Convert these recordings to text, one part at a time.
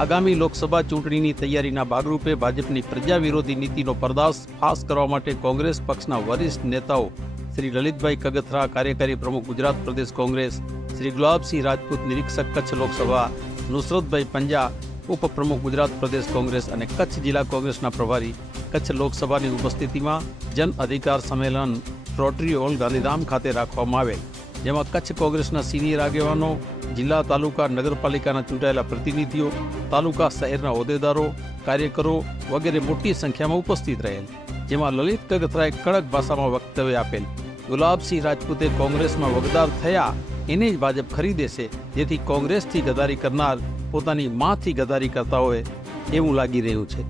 આગામી લોકસભા ચૂંટણીની તૈયારીના ભાગરૂપે ભાજપની પ્રજા વિરોધી નીતિનો પર્દાશ ફાસ કરવા માટે કોંગ્રેસ પક્ષના વરિષ્ઠ નેતાઓ શ્રી લલિતભાઈ કગથરા, કાર્યકારી પ્રમુખ ગુજરાત પ્રદેશ કોંગ્રેસ, શ્રી ગુલાબસિંહ રાજપૂત, નિરીક્ષક કચ્છ લોકસભા, નુસરતભાઈ પંજા, ઉપપ્રમુખ ગુજરાત પ્રદેશ કોંગ્રેસ અને કચ્છ જિલ્લા કોંગ્રેસના પ્રભારી કચ્છ લોકસભાની ઉપસ્થિતિમાં જન અધિકાર સંમેલન રોટરી હોલ ગાંધીધામ ખાતે રાખવામાં આવેલ, જેમાં કચ્છ કોંગ્રેસના સિનિયર આગેવાનો જિલ્લા તાલુકા નગરપાલિકાના ચૂંટાયેલા પ્રતિનિધિઓ, તાલુકા શહેરના હોદ્દેદારો, કાર્યકરો વગેરે મોટી સંખ્યામાં ઉપસ્થિત રહેલ. જેમાં લલિત કગથરાએ કડક ભાષામાં વક્તવ્ય આપેલ. ગુલાબસિંહ રાજપૂતે કોંગ્રેસમાં વગદાર થયા, એને જ ભાજપ ખરીદે છે, જેથી કોંગ્રેસથી ગદારી કરનાર પોતાની માંથી ગદારી કરતા હોય એવું લાગી રહ્યું છે.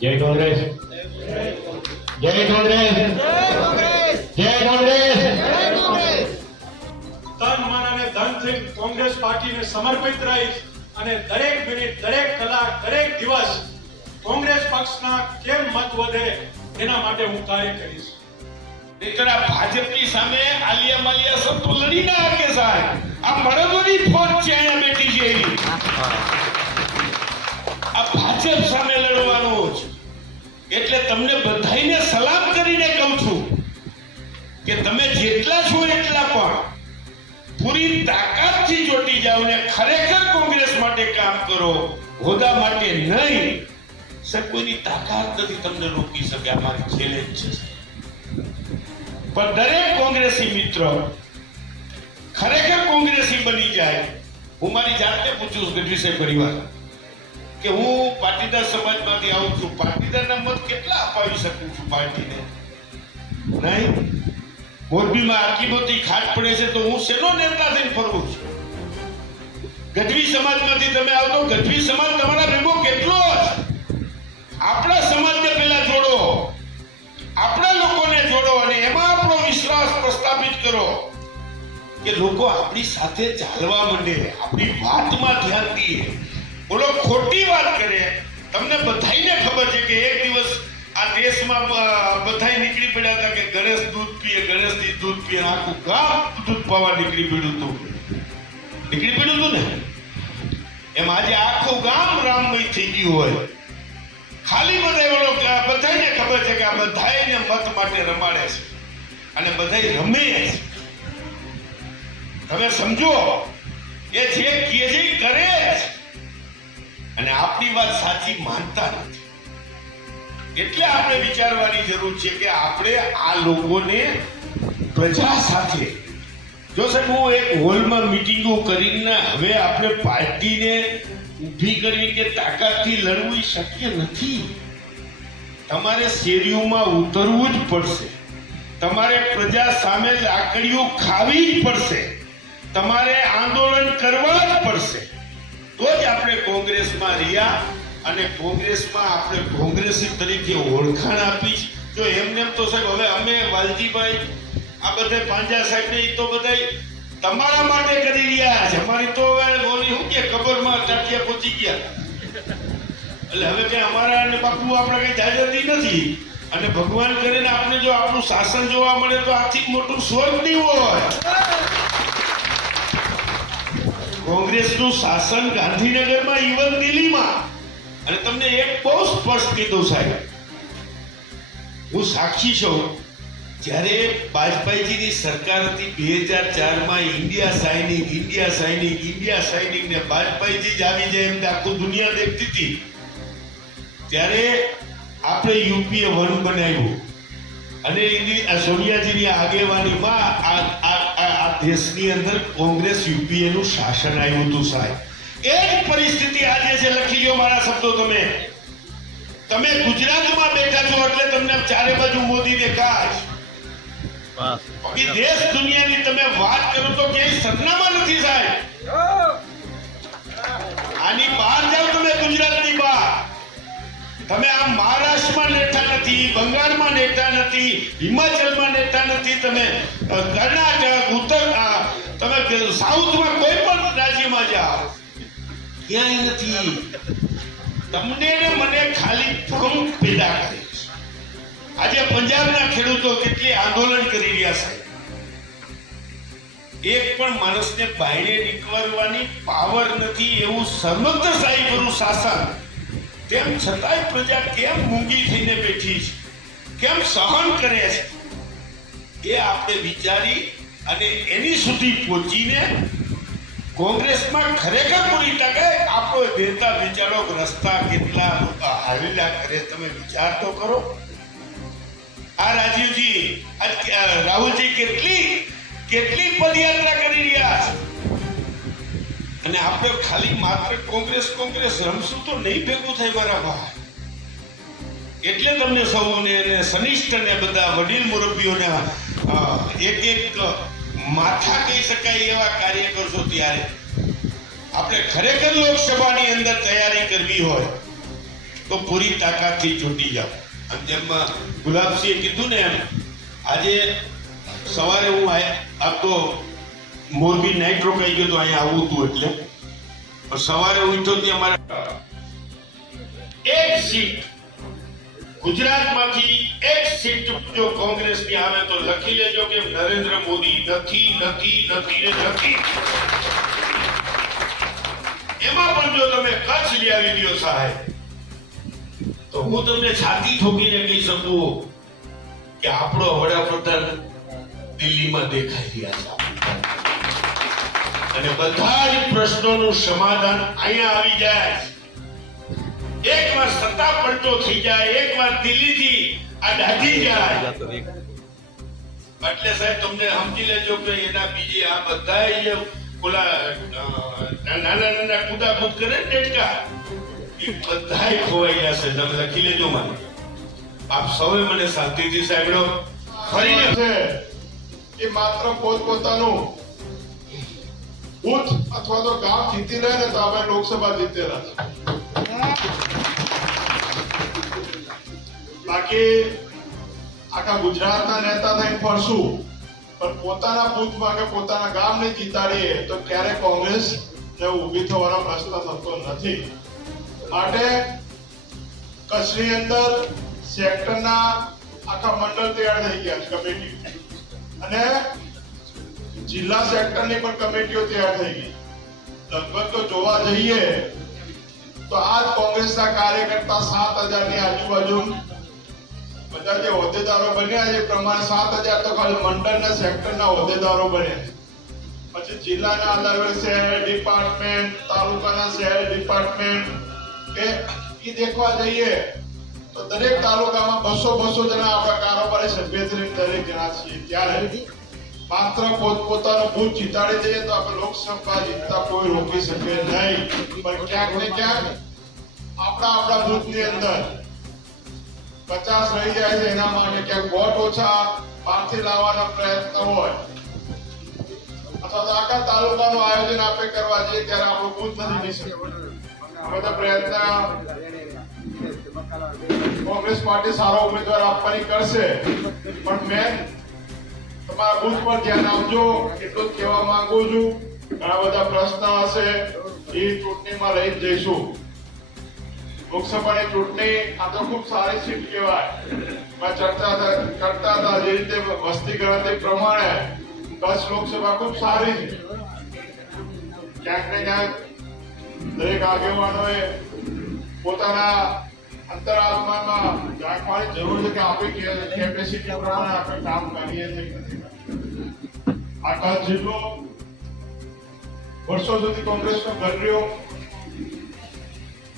જય કોંગ્રેસ. જય કોંગ્રેસ. જય કોંગ્રેસ. જય મન અને કોંગ્રેસ પાર્ટીને સમર્પિત રહીશ અને દરેક મિનિટ, દરેક કલાક, દરેક દિવસ કોંગ્રેસ પક્ષના કેમ મત વધે એના માટે હું કાર્ય કરીશ. નહીંતર ભાજપની સામે આલિયા માલિયા સબ તો લડી ના શકે સાહેબ. આ મળદોની ફોજ છે અહીંયા બેઠી છે આ ભાજપ સામે લડવાનું છે એટલે તમને બધાઈને સલામ કરીને કહું છું કે તમે જેટલા છો એટલા પણ પૂરી તાકાતથી જોટી જાઓ ને ખરેખર કોંગ્રેસ માટે કામ કરો હોદા માટે નહીં. સાહેબ, કોઈની તાકાત નથી તમને રોકી શકે, આ મારી ચેલેન્જ છે પણ દરેક કોંગ્રેસી મિત્ર ખરેખર કોંગ્રેસી બની જાય. હું મારી જાતને પૂછું છું, ગઢવી સાહેબ પરિવાર કે હું પાટીદાર સમાજમાંથી આવું છું. પાટીદારના મત કેટલા અપાવી શકું છું પાર્ટીને? નહીં? મોરબીમાં આટલી બધી ખાટ પડે છે તો હું શેનો નેતા થઈને ફરવું છું? ગઢવી સમાજમાંથી તમે આવતો, ગઢવી સમાજ તમારા ભેગો કેટલો આપણા સમાજને પહેલા જોડો. આપણા લોકોને જોડો અને એમાં આપણો વિશ્વાસ પ્રસ્થાપિત કરો કે લોકો આપણી સાથે ચાલવા માંડે, આપણી વાતમાં ધ્યાન દઈએ બોલો, ખોટી વાત કરે. તમને બધાને ખબર છે કે એક દિવસ આ દેશમાં બધાય નીકળી પડ્યા હતા કે ગણેશ દૂધ પીએ ગણેશથી દૂધ પીએ આખું ગામ દૂધ પાવા નીકળી પડ્યું હતું. નીકળી પડ્યું હતું ને? એમ આજે આખું ગામ રામમય થઈ ગયું હોય. ખાલી બધા એવો કે આ ખબર છે કે આ બધાને મત માટે રમાડે છે. અને બધાય રમે છે. તમે સમજો, એ જે કહે છે કરે અને આપની વાત સાચી માનતા નથી. એટલે આપણે વિચારવાની જરૂર છે કે આપણે આ લોકોને પ્રજા સાથે જો સાહેબ, હું એક હોલમાં મિટિંગો કરીને હવે આપણે પાર્ટીને ઊભી કરવી કે તાકાતથી લડવું શક્ય નથી. તમારે શેરીઓમાં ઉતરવું જ પડશે. તમારે પ્રજા સામે લાકડીઓ ખાવી જ પડશે. તમારે આંદોલન કરવા જ પડશે. તો જ આપણે કોંગ્રેસમાં રહ્યા. અને કોંગ્રેસમાં આપણે કોંગ્રેસી તરીકે ઓળખાણ આપી જો એમને તો સાહેબ હવે અમે વાલજીભાઈ, આ બધા પાંજા સાહેબ ને તો બધા તમારા માટે કરી રહ્યા છે. અમારી તો હવે ઓલી શું કે કબરમાં ટાટિયા પહોંચી ગયા. એટલે હવે કે અમારા અને બાપુ આપણે કઈ જાજરતી નથી. અને ભગવાન કરીને આપણે જો આપણું શાસન જોવા મળે તો આથી મોટું સ્વર્ગ નહીં હોય. કોંગ્રેસનું શાસન ગાંધીનગરમાં ઇવન દિલ્હીમાં. અને તમને એક બહુ સ્પષ્ટ કીધું સાહેબ. હું સાક્ષી છું, જ્યારે વાજપેયીજીની સરકાર હતી બે હજાર ચારમાં India shining India shining India shining ને વાજપેયીજી જ આવી જાય એમ આખું દુનિયા દેખતી હતી. ત્યારે આપણે યુપીએ વન બનાવ્યું. અને એની સોનિયાજીની આગેવાનીમાં આ દેશની અંદર કોંગ્રેસ યુપીએનું શાસન આવ્યું હતું સાહેબ. એ જ પરિસ્થિતિ આજે છે લખી લો મારા શબ્દો તમે. તમે ગુજરાતમાં બેઠા છો એટલે તમને ચારે બાજુ મોદી દેખાય બાકી દેશ દુનિયાની તમે વાત કરો તો ક્યાંય સરનામાં નથી સાહેબ. આની બહાર જાઓ તમે ગુજરાતની બહાર. તમે આ મહારાષ્ટ્રમાં નેતા નથી બંગાળમાં નેતા નથી હિમાચલમાં નેતા નથી તમે કર્ણાટક ઉત્તર તમે સાઉથમાં કોઈ પણ રાજ્યમાં જાઓ. ક્યાંય નથી. તમને ને મને ખાલી ભ્રમ પેદા કરે છે. આજે પંજાબના ખેડૂતો કેટલી આંદોલન કરી રહ્યા છે. એક પણ માણસને બાયણે નીકળવાની પાવર નથી એવું સર્વગ્રશાહીભરું શાસન. તેમ છતાંય પ્રજા કેમ મૂંગી થઈને બેઠી છે? કેમ સહન કરે છે? એ આપણે વિચારી અને એની સુધી પહોંચીને કોંગ્રેસમાં ખરેખર પૂરી ટકે આપણો દેતા વિચારો રસ્તા કેટલા હાલેલા કરે, તમે વિચાર તો કરો. આ રાજીવજી રાહુલજી કેટલી કેટલી પદયાત્રા કરી રહ્યા છે. અને આપણે ખાલી માત્ર કોંગ્રેસ કોંગ્રેસ રમશું તો નહીં ભેગું થાય મારા ભાઈ. એટલે તમને સૌને અને સનિષ્ઠને બધા વડીલ મુરબ્બીઓને એક એક માથા કહી શકાય એવા કાર્ય કરશો ત્યારે. આપણે ખરેખર લોકસભાની અંદર તૈયારી કરવી હોય, તો પૂરી તાકાતથી ચૂંટી જાઓ. અને જેમ ગુલાબસિંહે કીધું ને એમ, આજે સવારે હું આપતો મોરબી નાઇટ રોકાઈ ગયો તો અહીંયા આવું હતું એટલે. સવારે ઉઠ્યો ત્યાં અમારે એક સીટ ગુજરાતમાંથી એક સીટ જો કોંગ્રેસની આવે તો લખી લેજો કે નરેન્દ્ર મોદી નથી નથી નથી નથી. એમાં પણ જો તમે કચ્છ લઈ આવી દો સાહેબ, તો હું તમને છાતી ઠોકીને કહી શકું કે આપણો વડાપ્રધાન દિલ્હીમાં દેખાઈ રહ્યા છે. અને બધા જ પ્રશ્નોનું સમાધાન અહીંયા આવી જાય. એકવાર સત્તા પલટો થઈ જાય એકવાર દિલ્હીથી આ દાઢી જાય. એટલે સાહેબ, તમને સમજી લેજો કે એના બીજે આ બધા ઓલા નાના નાના કુદાકૂદ કરે ને ડેટકા એ બધા ખોવાઈ છે તમે લખી લેજો મને. આપ સૌએ મને શાંતિથી સાંભળો. ફરીને છે. એ માત્ર પોતપોતાનું બુથ અથવા તો ગામ જીતી રહે ને તો આપણે લોકસભા જીતેલા છે. બાકી આખા ગુજરાતના નેતા થઈને ફરશું પણ પોતાના બુથમાં કે પોતાના ગામને જીતાડીએ તો ક્યારે કોંગ્રેસ ને ઊભી થવાનો પ્રશ્ન થતો નથી. માટે કચ્છની અંદર સેક્ટરના આખા મંડળ તૈયાર થઈ ગયા છે, કમિટી. અને જિલ્લા સેક્ટરની પણ કમિટીઓ તૈયાર થઈ ગઈ. લગભગ તો જોવા જઈએ તો આજ કોંગ્રેસના કાર્યકર્તા સાત હજારની આજુબાજુ બધા જે હોદ્દેદારો બન્યા એ પ્રમાણે સાત હજાર તો ખાલી મંડળના સેક્ટરના હોદ્દેદારો બન્યા પછી જિલ્લાના આધારે શહેર ડિપાર્ટમેન્ટ, તાલુકાના શહેર ડિપાર્ટમેન્ટ, એ એ દેખવા જઈએ તો દરેક તાલુકામાં બસો બસો જણા આપણા કારોબારી સભ્ય તરીકે દરેક જણા છીએ. ત્યારે માત્ર પોતપોતાનો ભૂત જીતાડી દઈએ તો આપણે લોકસભા જીતતા કોઈ રોકી શકે નહીં. પણ ક્યાંક ને ક્યાંક આપણા આપણા ભૂતની અંદર પચાસ રહી જાય છે, એના માટે ક્યાંક વોટ ઓછા બહારથી લાવવાનો પ્રયત્ન હોય. અથવા તો આખા તાલુકાનું આયોજન આપણે કરવા જઈએ ત્યારે આપણું બૂથ નથી આ બધા પ્રયત્ન કોંગ્રેસ પાર્ટી સારો ઉમેદવાર આપવાની કરશે. પણ મેં તમારા બુથ પર ધ્યાન આપજો, એટલું જ કહેવા માંગુ છું. ઘણા બધા પ્રશ્ન હશે. એ ચૂંટણીમાં લઈ જઈશું. લોકસભાની ચૂંટણી આ તો ખૂબ સારી સીટ કહેવાય. ચર્ચા કરતા હતા જે રીતે વસ્તી ગણતરી પ્રમાણે કચ્છ લોકસભા ખૂબ સારી છે. ક્યાંક ને ક્યાંક દરેક આગેવાનોએ પોતાના અંતરાત્મામાં રાખવાની જરૂર છે કે આપણી કેપેસિટી પ્રમાણે આપણે કામ કરીએ છીએ. આ કચ્છ જિલ્લો વર્ષો સુધી કોંગ્રેસનો ગઢ રહ્યો.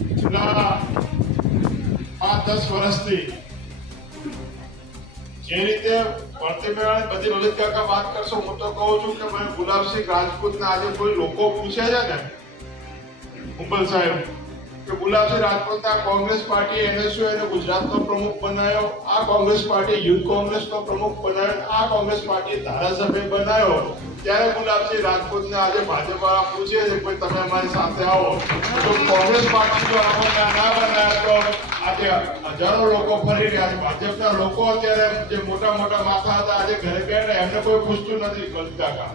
છેલ્લા પાંચ દસ વર્ષથી જે રીતે ભરતી મેળાની બધી લલિત કાકા વાત કરશો, હું તો કહું છું કે મને ગુલાબસિંહ રાજપૂતના આજે કોઈ લોકો પૂછે છે ને ઉંબલ સાહેબ કે ગુલાબસિંહ રાજપૂતના કોંગ્રેસ પાર્ટી એનએસયુ એને ગુજરાતનો પ્રમુખ બનાવ્યો આ કોંગ્રેસ પાર્ટી યુથ કોંગ્રેસનો પ્રમુખ બનાવ્યો આ કોંગ્રેસ પાર્ટી ધારાસભ્ય બનાવ્યો ત્યારે ગુલાબસિંહ રાજપૂતને. આજે ભાજપ વાળા પૂછે છે કે તમે અમારી સાથે આવો. તો કોંગ્રેસ પાર્ટી જો આપણને ના બનાવ્યા તો આજે હજારો લોકો ફરી રહ્યા છે. ભાજપના લોકો અત્યારે જે મોટા મોટા માથા હતા, આજે ઘરે બેઠા, એમને કોઈ પૂછતું નથી લલિત કાકા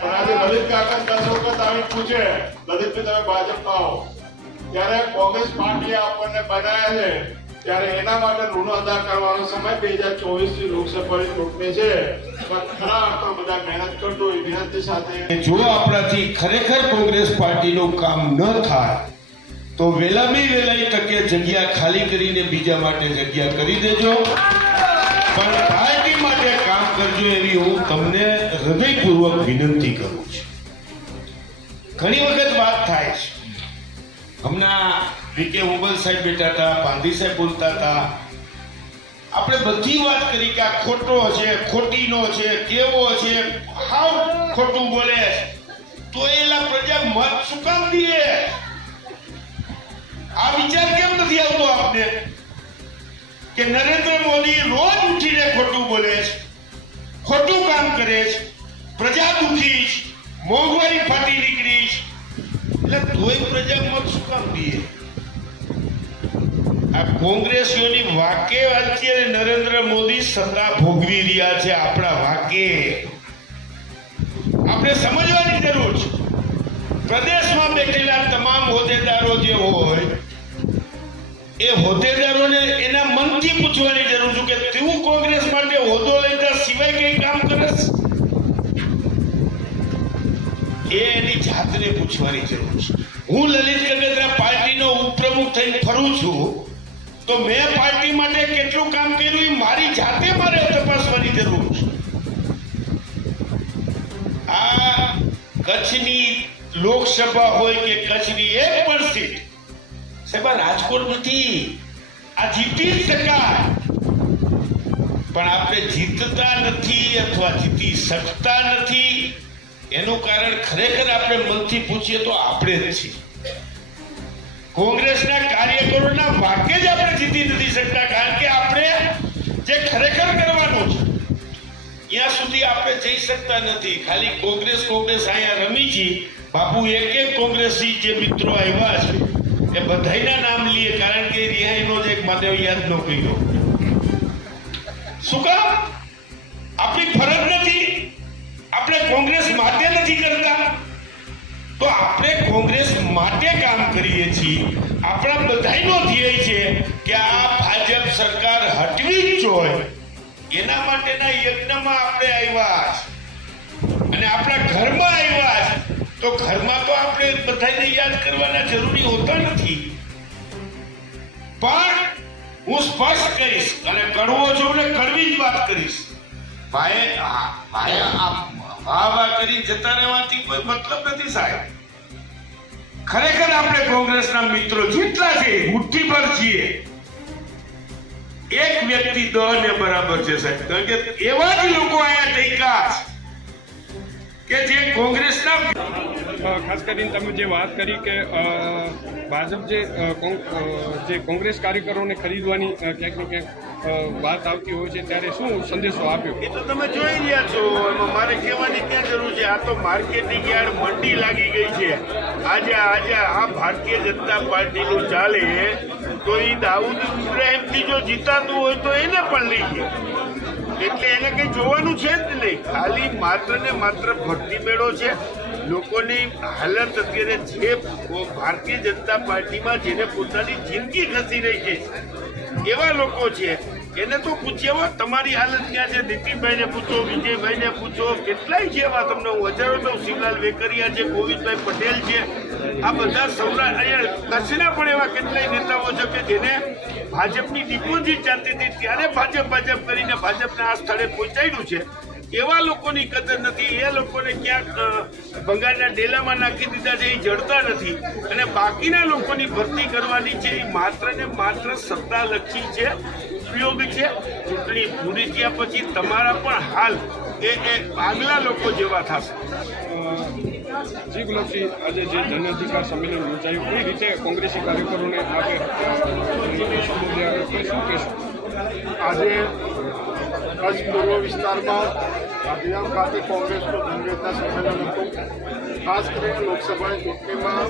પણ આજે લલિત કાકા દસ વખત આવી પૂછે, લલિતભાઈ, તમે ભાજપમાં આવો. ત્યારે કોંગ્રેસ પાર્ટીએ આપણને બનાવ્યા છે, ત્યારે એના માટે ઋણ અદા કરવાનો સમય બે હજાર ચોવીસની લોકસભાની ચૂંટણી છે. ખરા અર્થમાં બધા મહેનત કરતો એ વિનંતી સાથે. જો આપણાથી ખરેખર કોંગ્રેસ પાર્ટીનું કામ ન થાય, તો વહેલામાં વહેલાઈ તકે જગ્યા ખાલી કરીને બીજા માટે જગ્યા કરી દેજો. પણ પાર્ટી માટે કામ કરજો એવી હું તમને હૃદયપૂર્વક વિનંતી કરું છું. ઘણી વખત વાત થાય છે હમણાં વીકે મોગલ સાહેબ બેઠા હતા, પાંધી સાહેબ બોલતા હતા. આપણે બધી વાત કરી કે આ ખોટો છે, ખોટીનો છે, કેવો છે, હાવ ખોટું બોલે તો એલા પ્રજા મત શું કામ દે આ વિચાર કેમ નથી આવતો આપને? કે નરેન્દ્ર મોદી રોજ ઉઠીને ખોટું બોલે છે, ખોટું કામ કરે છે, પ્રજા દુખી મોંઘવારી ફાટી નીકળી એટલે તોય પ્રજા આ કોંગ્રેસીઓની વાકે અત્યારે નરેન્દ્ર મોદી સત્તા ભોગવી રહ્યા છે આપણા વાકે. આપણે સમજવાની જરૂર છે. પ્રદેશમાં બેઠેલા તમામ હોદ્દેદારો જે હોય, એ હોદ્દેદારોને એના મનથી પૂછવાની જરૂર છે કે તું કોંગ્રેસ માટે હોદ્દો લેતા સિવાય કઈ કામ કરસ એ એની જાતને પૂછવાની જરૂર છે. હું લલિત તો મેં પાર્ટી માટે કેટલું કામ કર્યું એ મારી જાતે મારે તપાસવાની જરૂર છે. આ કચ્છની લોકસભા હોય કે કચ્છની એક પણ સીટ, સાહેબ રાજકોટ નથી. આ જીતી શકાય. પણ આપણે જીતતા નથી અથવા જીતી શકતા નથી, એનું કારણ ખરેખર આપણે મનથી પૂછીએ તો આપણે જ છીએ. કોંગ્રેસના કાર્યકરોના વાક્ય જ આપણે જીતી નથી શકતા, કારણ કે આપણે જે ખરેખર કરવાનું છે, ત્યાં સુધી આપણે જઈ શકતા નથી. ખાલી કોંગ્રેસ કોંગ્રેસ અહીંયા રમી છે. બાપુ, એક એક કોંગ્રેસી જે મિત્રો આવ્યા છે, એ બધાના નામ લઈએ, કારણ કે રિહાઈનો જ એક માધવ યાદ ન કર્યો. શું કામ? આપણી ફરજ નથી. આપણે કોંગ્રેસ માટે નથી કરતા. તો આપણે કોંગ્રેસ માટે કામ કરીએ છીએ આપણા બધાનો ધ્યેય છે કે આ ભાજપ સરકાર હટવી જ જોઈએ એના માટેના યજ્ઞમાં આપણે આવ્યા. અને આપણા ઘરમાં આવ્યા. તો ઘરમાં તો આપણે બધાને યાદ કરવાના જરૂરી હોતા નથી પણ હું સ્પષ્ટ કહીશ અને કડવો છું ને કડવી જ વાત કરીશ ભાઈ ભાઈ, આ વાહ વાહ કરી જતા રહેવાથી કોઈ મતલબ નથી સાહેબ. ખરેખર આપણે કોંગ્રેસના મિત્રો જેટલા છે પર છીએ. એક વ્યક્તિ દહ ને બરાબર છે સાહેબ. કારણ કે એવા જ લોકો અહીંયા ટેકા કે જે કોંગ્રેસના ખાસ કરીને તમે જે વાત કરી કે ભાજપ જે જે કોંગ્રેસ કાર્યકરોને ખરીદવાની ક્યાંક ને ક્યાંક વાત આવતી હોય છે, ત્યારે શું સંદેશો આપ્યો? એ તો તમે જોઈ રહ્યા છો, એમાં મારે કહેવાની ક્યાં જરૂર છે? આ તો માર્કેટિંગ યાર્ડ મંડી લાગી ગઈ છે. આજે આજે આ ભારતીય જનતા પાર્ટીનું ચાલે, તો એ દાઉદ ઇબ્રાહિમથી જો જીતાતું હોય તો એને પણ લઈએ એટલે એને કંઈ જોવાનું છે જ નહીં. ખાલી માત્ર ને માત્ર ભરતી મેળો છે. લોકોની હાલત અત્યારે જે ભારતીય જનતા પાર્ટીમાં જેને પોતાની જિંદગી ખસી રહી છે. એવા લોકો છે. એને તો પૂછ્યા તમારી હાલત ક્યાં છે? નીતિનભાઈને પૂછો, વિજયભાઈને પૂછો, કેટલાય છે એવા તમને હું હજારો તો શિવલાલ વેકરિયા છે, ગોવિંદભાઈ પટેલ છે. આ બધા સૌરાષ્ટ્ર અહીંયા કચ્છના પણ એવા કેટલાય નેતાઓ છે કે જેને ભાજપની ડિપોઝિટ ચાલતી હતી ત્યારે ભાજપ ભાજપ કરીને ભાજપને આ સ્થળે પહોંચાડ્યું છે. એવા લોકોની કદર નથી, એ લોકોને ક્યાંક બંગાળના ડેલામાં નાખી દીધા છે, એ જડતા નથી. અને બાકીના લોકોની ભરતી કરવાની છે, એ માત્ર ને માત્ર સત્તાલક્ષી છે, ઉપયોગી છે. ચૂંટણી પૂરી થયા પછી તમારા પણ હાલ એ આગલા લોકો જેવા થશે. જી ગુલાબસિંહ, આજે જે જન અધિકાર સંમેલન યોજાયું, કઈ રીતે કોંગ્રેસી કાર્યકરોને આપણે શું કહેશો? આજે કચ્છ પૂર્વ વિસ્તારમાં ગાંધીધામ ખાતે કોંગ્રેસનું જનરેતા સંમેલન હતું. ખાસ કરીને લોકસભાની ચૂંટણીમાં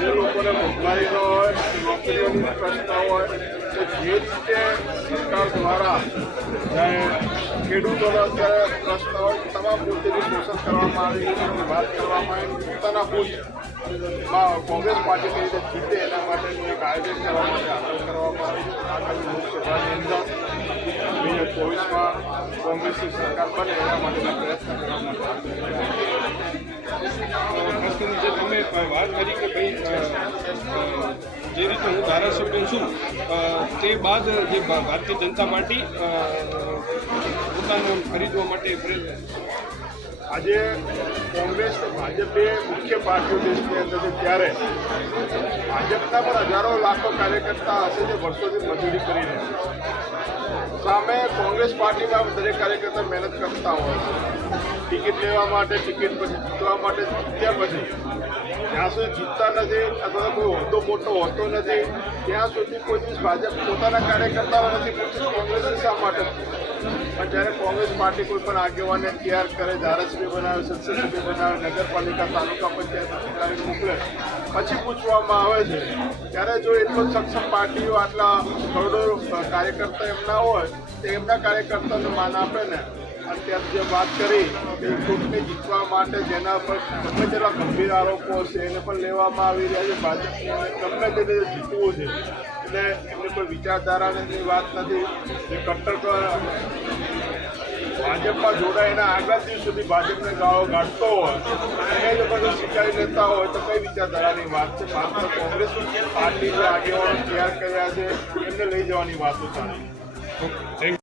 જે લોકોને મોંઘવારીનો હોય નોકરીઓની પ્રશ્ન હોય, તો જે રીતે સરકાર દ્વારા ખેડૂતોનો અત્યારે પ્રશ્ન હોય તમામ મુદ્દેની શોષણ કરવામાં આવી વાત કરવામાં આવી પોતાના બુથમાં કોંગ્રેસ પાર્ટી કઈ રીતે જીતે એના માટેનું એક આયોજન કરવા માટે આગ્રહ કરવામાં આવ્યું આગામી લોકસભાની અંદર બે હજાર ચોવીસમાં કોંગ્રેસની સરકાર બને એના માટેના પ્રયત્ન કરવામાં આવે જે તમે વાત કરી કે ભાઈ જે રીતે હું ધારાસભ્ય છું તે બાદ જે ભારતીય જનતા પાર્ટી અ, ખરીદવા માટે આજે કોંગ્રેસ ભાજપે મુખ્ય પાર્ટીઓ દેશની અંદર છે ત્યારે ભાજપના પણ હજારો લાખો કાર્યકર્તા હશે જે વર્ષોથી મજૂરી કરી રહ્યા છે. સામે કોંગ્રેસ પાર્ટીમાં દરેક કાર્યકર્તા મહેનત કરતા હોય ટિકિટ લેવા માટે ટિકિટ પછી જીતવા માટે જીત્યા પછી જ્યાં સુધી જીતતા નથી અથવા કોઈ હોદ્દો મોટો હોતો નથી ત્યાં સુધી કોઈ દિવસ ભાજપ પોતાના કાર્યકર્તાઓ નથી પૂછતું કોંગ્રેસ શા માટે પણ જ્યારે કોંગ્રેસ પાર્ટી કોઈ પણ આગેવાનને તૈયાર કરે, ધારાસભ્ય બનાવે સંસદસભ્ય બનાવે, નગરપાલિકા, તાલુકા પંચાયત અધિકારી મોકલે, પછી પૂછવામાં આવે છે, ત્યારે જો એટલો સક્ષમ પાર્ટીઓ આટલા કરોડો કાર્યકર્તા એમના હોય, તો એમના કાર્યકર્તાઓને માન આપે ને? અત્યારે જે વાત કરી કે ચૂંટણી જીતવા માટે જેના પર ગમે તેટલા ગંભીર આરોપો છે, એને પણ લેવામાં આવી રહ્યા છે, ભાજપને ગમે તે રીતે જીતવું છે. એટલે એમની કોઈ વિચારધારાની વાત નથી. જે કટ્ટર ભાજપમાં જોડાયેલા આગલા દિવસ સુધી ભાજપને ગાળો ગાઢતો હોય જો બધું સ્વીકારી લેતા હોય તો કઈ વિચારધારાની વાત છે? માત્ર કોંગ્રેસ પાર્ટી જે આગેવાનો તૈયાર કર્યા છે, એમને લઈ જવાની વાતો ચાલે